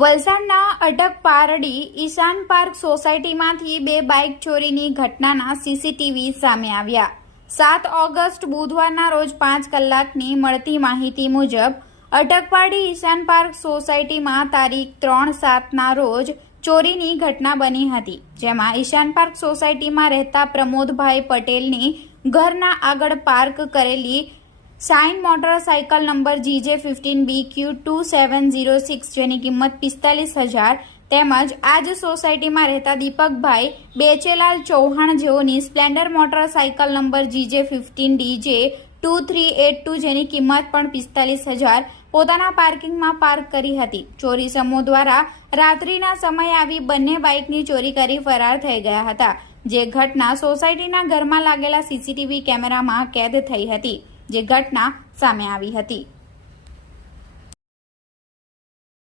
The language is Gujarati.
વલસાડના અટક પારડી ઈશાન પાર્ક સોસાયટીમાંથી બે બાઇક ચોરીની ઘટનાના સીસીટીવી સામે આવ્યા. સાત ઓગસ્ટ બુધવારના રોજ પાંચ કલાકની મળતી માહિતી મુજબ, અટકપાડી ઈશાન પાર્ક સોસાયટીમાં તારીખ ત્રણ સાતના રોજ ચોરીની ઘટના બની હતી, જેમાં ઈશાન પાર્ક સોસાયટીમાં રહેતા પ્રમોદભાઈ પટેલની ઘરના આગળ પાર્ક કરેલી sign motorcycle number GJ fifteen B Q two seven zero six જેની કિંમત પિસ્તાલીસ હજાર તેમજ આ જ સોસાયટીમાં રહેતા દીપકભાઈ Bechelal Chauhan જેઓની Splendor motorcycle number GJ fifteen DJ two three eight two જેની કિંમત પણ પિસ્તાલીસ હજાર પોતાના પાર્કિંગમાં પાર્ક કરી હતી ચોરી સમૂહ દ્વારા રાત્રિના સમયે આવી બંને બાઇકની ચોરી કરી ફરાર થઈ ગયા હતા, જે ઘટના સોસાયટીના ઘરમાં લાગેલા સીસીટીવી કેમેરામાં કેદ થઈ હતી. જે ઘટના સામે આવી હતી.